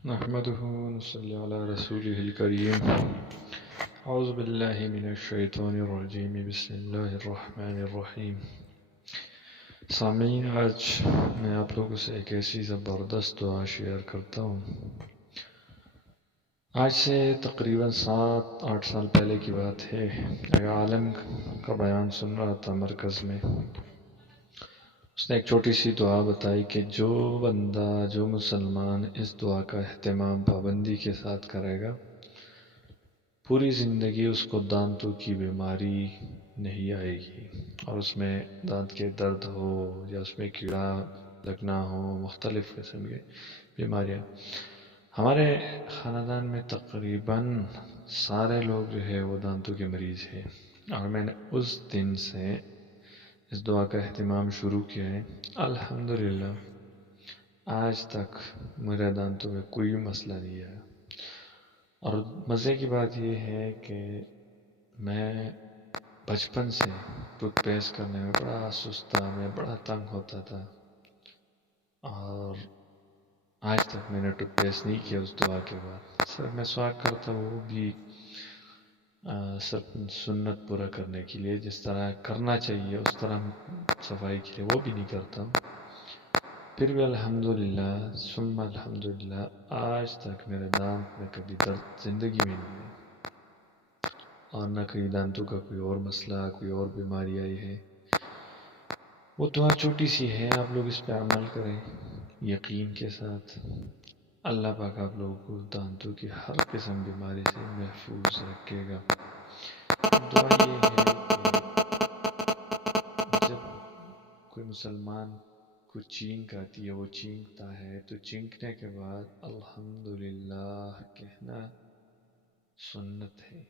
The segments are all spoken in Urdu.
نحمده ونصلي على رسوله الكريم. اعوذ باللہ من الشیطان الرجیم، بسم اللہ الرحمن الرحیم. سامعین، آج میں آپ لوگوں سے ایک ایسی زبردست دعا شیئر کرتا ہوں. آج سے تقریباً 7-8 سال پہلے کی بات ہے. ایک عالم کا بیان سن رہا تھا مرکز میں. اس نے ایک چھوٹی سی دعا بتائی کہ جو بندہ، جو مسلمان اس دعا کا اہتمام پابندی کے ساتھ کرے گا، پوری زندگی اس کو دانتوں کی بیماری نہیں آئے گی. اور اس میں دانت کے درد ہو یا اس میں کیڑا لگنا ہو، مختلف قسم کی بیماریاں. ہمارے خاندان میں تقریباً سارے لوگ جو ہے وہ دانتوں کے مریض ہیں، اور میں نے اس دن سے اس دعا کا اہتمام شروع کیا ہے. الحمدللہ آج تک میرے دانتوں میں کوئی مسئلہ نہیں آیا. اور مزے کی بات یہ ہے کہ میں بچپن سے ٹوتھ پیسٹ کرنے میں بڑا سست تھا، میں بڑا تنگ ہوتا تھا، اور آج تک میں نے ٹوتھ پیسٹ نہیں کیا اس دعا کے بعد. صرف میں سواک کرتا، وہ بھی صرف سنت پورا کرنے کے لیے، جس طرح کرنا چاہیے اس طرح صفائی کے لیے، وہ بھی نہیں کرتا ہوں. پھر بھی الحمدللہ ثم الحمدللہ آج تک میرے دانت میں کبھی درد زندگی میں نہیں آئی، اور نہ کہیں دانتوں کا کوئی اور مسئلہ، کوئی اور بیماری آئی ہے. وہ دعا چھوٹی سی ہے، آپ لوگ اس پہ عمل کریں یقین کے ساتھ. اللہ پاک آپ لوگوں کو دانتوں کی ہر قسم بیماری سے محفوظ رکھے گا. دعا یہ ہے کہ جب کوئی مسلمان کو چینک آتی ہے، وہ چینکتا ہے، تو چینکنے کے بعد الحمدللہ کہنا سنت ہے.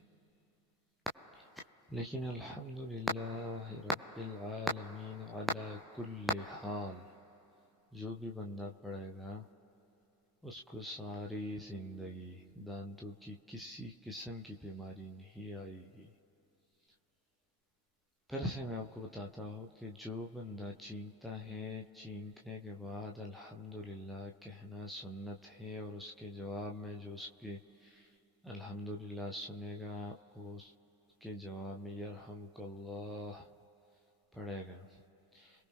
لیکن الحمدللہ رب العالمین علی کل حال جو بھی بندہ پڑھے گا، اس کو ساری زندگی دانتوں کی کسی قسم کی بیماری نہیں آئے گی. پھر سے میں آپ کو بتاتا ہوں کہ جو بندہ چینکتا ہے، چینکنے کے بعد الحمدللہ کہنا سنت ہے، اور اس کے جواب میں جو اس کے الحمدللہ سنے گا، وہ اس کے جواب میں یرحمک اللہ پڑھے گا.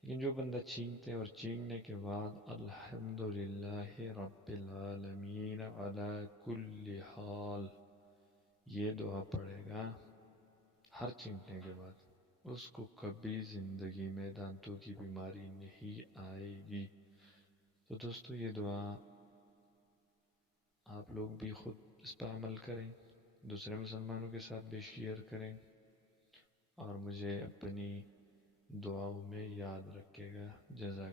لیکن جو بندہ چینکتے اور چینکنے کے بعد الحمدللہ رب العالمین علی کل حال یہ دعا پڑھے گا ہر چینکنے کے بعد، اس کو کبھی زندگی میں دانتوں کی بیماری نہیں آئے گی. تو دوستو، یہ دعا آپ لوگ بھی خود اس پر عمل کریں، دوسرے مسلمانوں کے ساتھ بھی شیئر کریں، اور مجھے اپنی دعاؤں میں یاد رکھے گا. جزاک